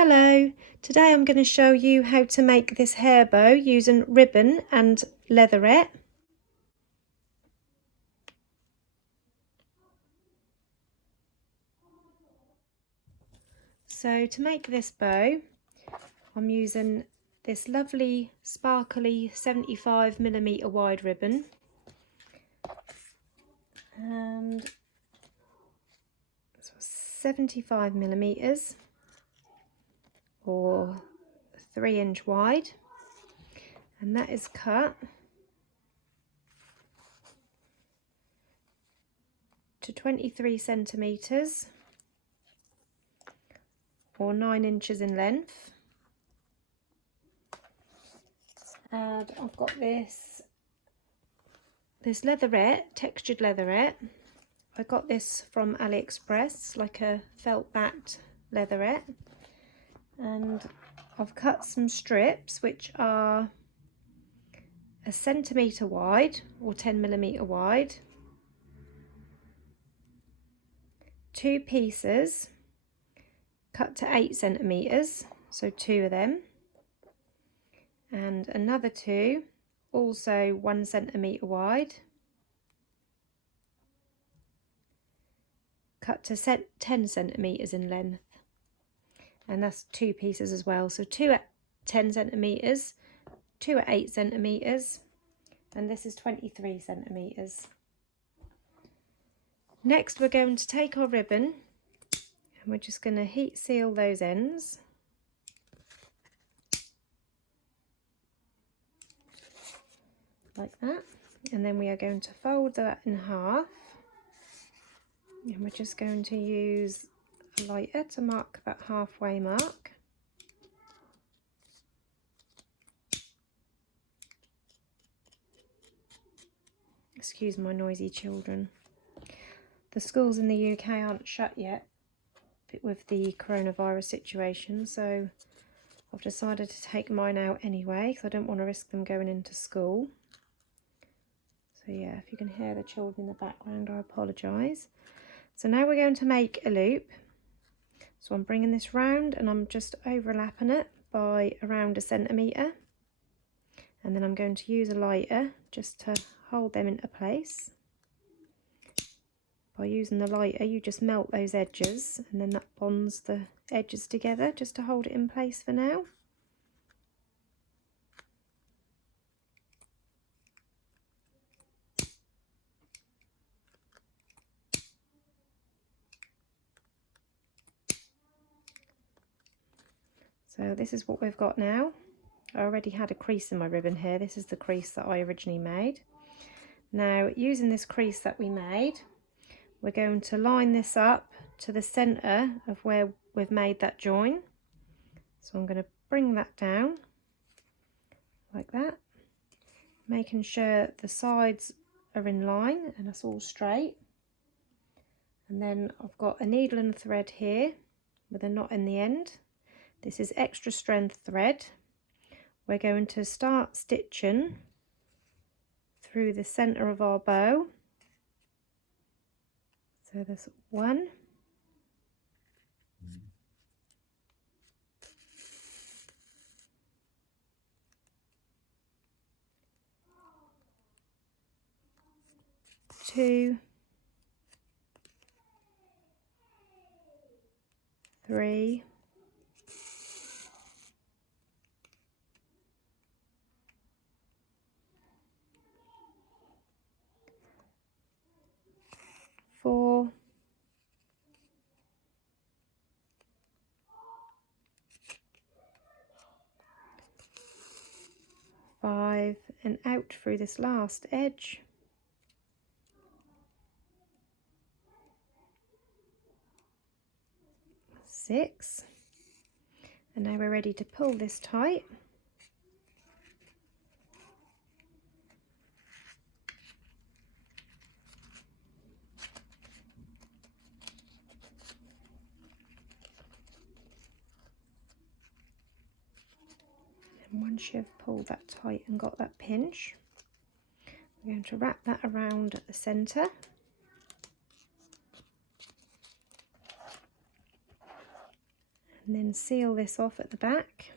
Hello, today I'm going to show you how to make this hair bow using ribbon and leatherette. So to make this bow, I'm using this lovely sparkly 75mm wide ribbon and 75mm or 3" wide, and that is cut to 23 centimetres or 9 inches in length. And I've got this leatherette, textured leatherette. I got this from AliExpress, like a felt backed leatherette, and I've cut some strips which are 1 centimetre wide or 10mm wide, 2 pieces cut to 8 centimetres, so 2 of them, and another 2 also 1 centimetre wide, cut to 10 centimetres in length, and that's 2 pieces as well, so 2 at 10 centimetres, 2 at 8 centimetres, and this is 23 centimetres. Next we're going to take our ribbon and we're just going to heat seal those ends. Like that, and then we are going to fold that in half, and we're just going to use a lighter to mark that halfway mark. Excuse my noisy children. The schools in the UK aren't shut yet with the coronavirus situation, so I've decided to take mine out anyway because I don't want to risk them going into school. So yeah, if you can hear the children in the background, I apologise. So now we're going to make a loop. So I'm bringing this round and I'm just overlapping it by around 1 centimetre. And then I'm going to use a lighter just to hold them into place. By using the lighter, you just melt those edges and then that bonds the edges together just to hold it in place for now. So this is what we've got now. I already had a crease in my ribbon here. This is the crease that I originally made. Now, using this crease that we made, we're going to line this up to the centre of where we've made that join. So I'm going to bring that down like that, making sure the sides are in line and it's all straight. And then I've got a needle and thread here with a knot in the end. This is extra strength thread. We're going to start stitching through the centre of our bow. So there's 1, 2, 3, 4, 5, and out through this last edge. 6, and now we're ready to pull this tight. And once you've pulled that tight and got that pinch, we're going to wrap that around at the centre. and then seal this off at the back.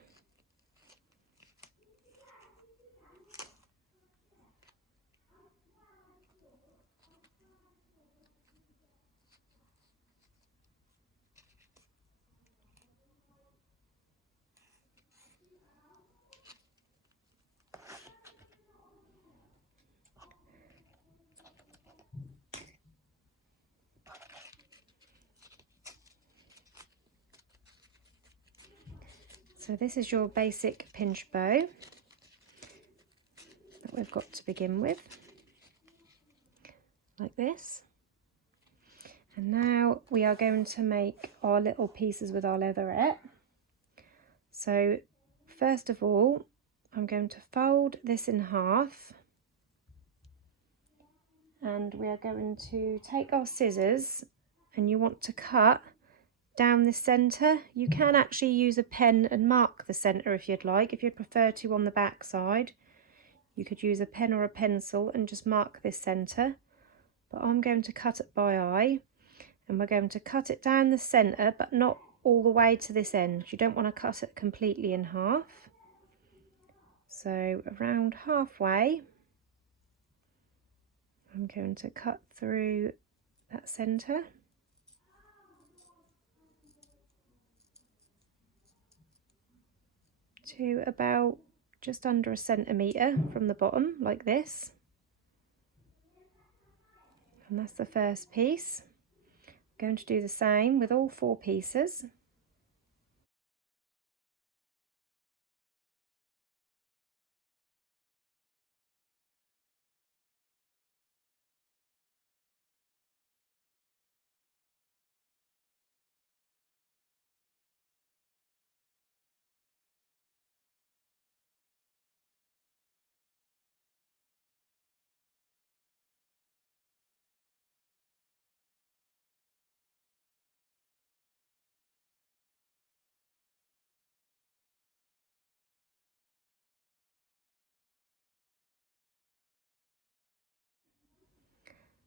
So this is your basic pinch bow that we've got to begin with, like this. And now we are going to make our little pieces with our leatherette. So first of all, I'm going to fold this in half, and we are going to take our scissors, and you want to cut down the centre. You can actually use a pen and mark the centre if you'd like. If you'd prefer to on the back side, you could use a pen or a pencil and just mark this centre. But I'm going to cut it by eye, and we're going to cut it down the centre, but not all the way to this end. You don't want to cut it completely in half. So around halfway, I'm going to cut through that centre. To about just under a centimetre from the bottom, like this. And that's the first piece. I'm going to do the same with all 4 pieces.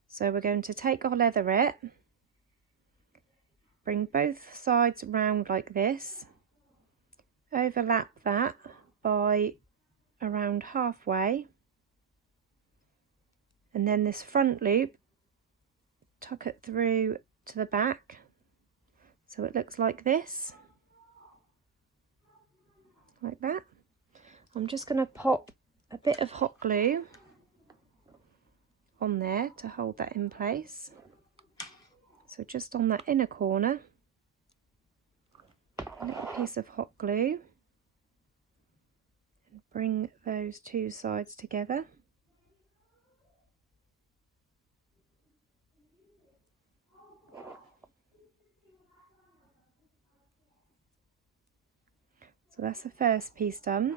So we're going to take our leatherette, bring both sides round like this, overlap that by around halfway, and then this front loop, tuck it through to the back so it looks like this, like that. I'm just going to pop a bit of hot glue on there to hold that in place. So just on that inner corner, a little piece of hot glue, and bring those 2 sides together. So that's the first piece done,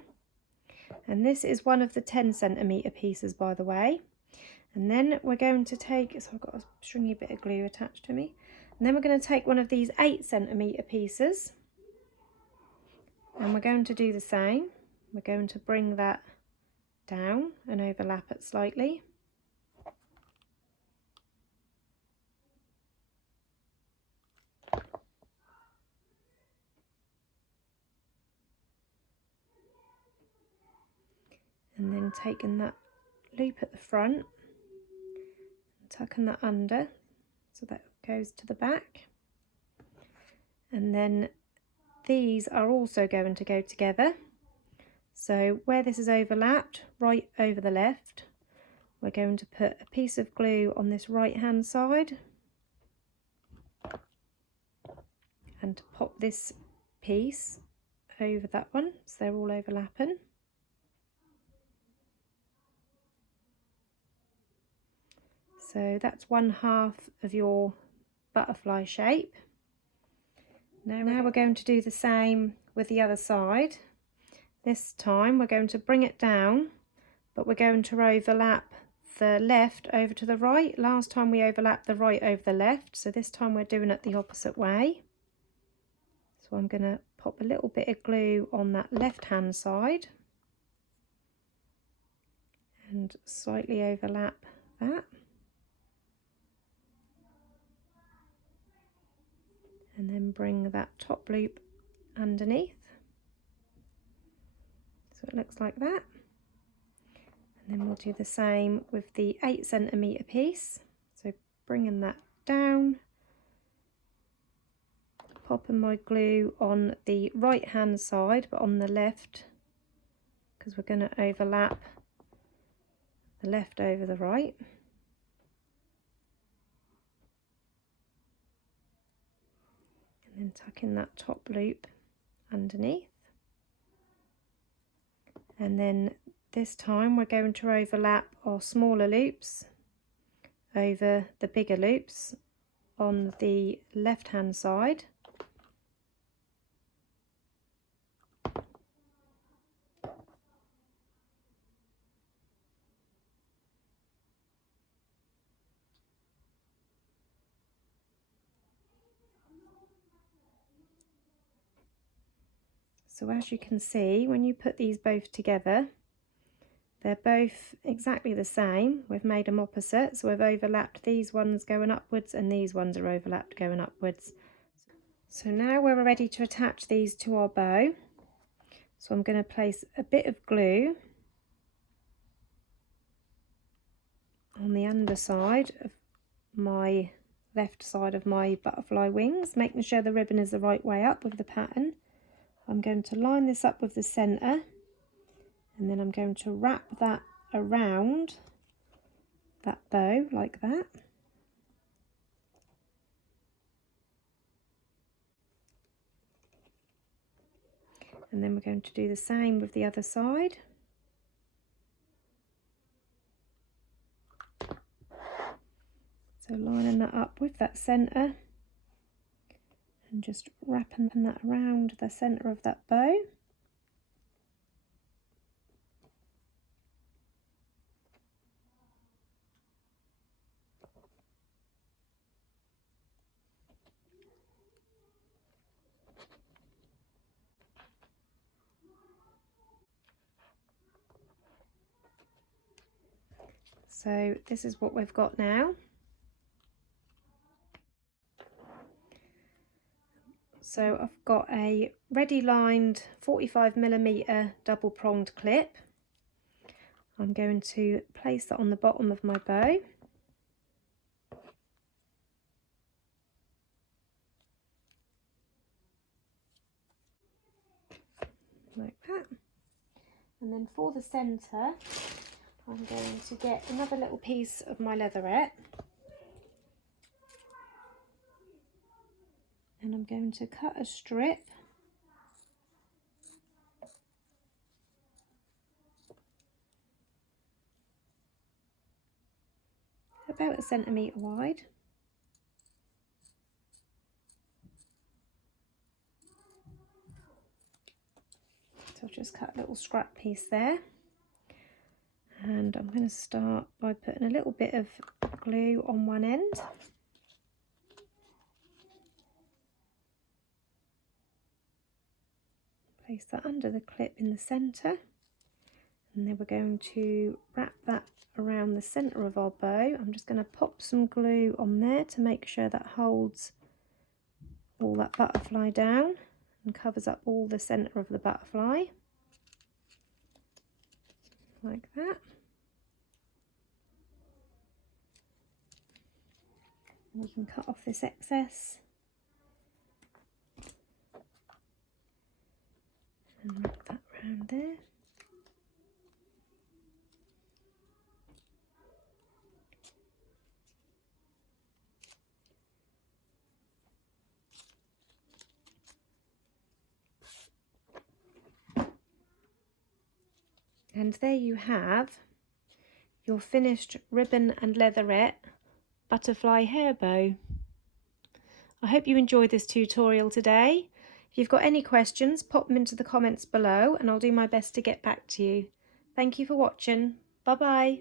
and this is one of the 10cm pieces, by the way. And then we're going to take, so I've got a stringy bit of glue attached to me, and then we're going to take one of these 8cm pieces, and we're going to do the same. We're going to bring that down and overlap it slightly. And then taking that loop at the front, tucking that under so that goes to the back, and then these are also going to go together. So where this is overlapped, right over the left, we're going to put a piece of glue on this right hand side and pop this piece over that one so they're all overlapping. So that's 1/2 of your butterfly shape. Now we're going to do the same with the other side. This time we're going to bring it down, but we're going to overlap the left over to the right. Last time we overlapped the right over the left, so this time we're doing it the opposite way. So I'm going to pop a little bit of glue on that left hand side and slightly overlap that. And then bring that top loop underneath. So it looks like that. And then we'll do the same with the 8cm piece. So bringing that down, popping my glue on the right hand side, but on the left, because we're going to overlap the left over the right. And then tuck in that top loop underneath. And then this time we're going to overlap our smaller loops over the bigger loops on the left hand side. So as you can see, when you put these both together, they're both exactly the same. We've made them opposite, so we've overlapped these ones going upwards and these ones are overlapped going upwards. So now we're ready to attach these to our bow. So I'm going to place a bit of glue on the underside of my left side of my butterfly wings, making sure the ribbon is the right way up with the pattern. I'm going to line this up with the centre, and then I'm going to wrap that around that bow like that. And then we're going to do the same with the other side. So lining that up with that centre and just wrapping that around the centre of that bow. So this is what we've got now. So I've got a ready lined 45mm double pronged clip. I'm going to place that on the bottom of my bow. Like that. And then for the centre, I'm going to get another little piece of my leatherette. And I'm going to cut a strip about 1 centimetre wide. So I've just cut a little scrap piece there. And I'm going to start by putting a little bit of glue on one end. Place that under the clip in the centre, and then we're going to wrap that around the centre of our bow. I'm just going to pop some glue on there to make sure that holds all that butterfly down and covers up all the centre of the butterfly, like that. And we can cut off this excess and wrap that round there. And there you have your finished ribbon and leatherette butterfly hair bow. I hope you enjoyed this tutorial today. If you've got any questions, pop them into the comments below and I'll do my best to get back to you. Thank you for watching. Bye bye.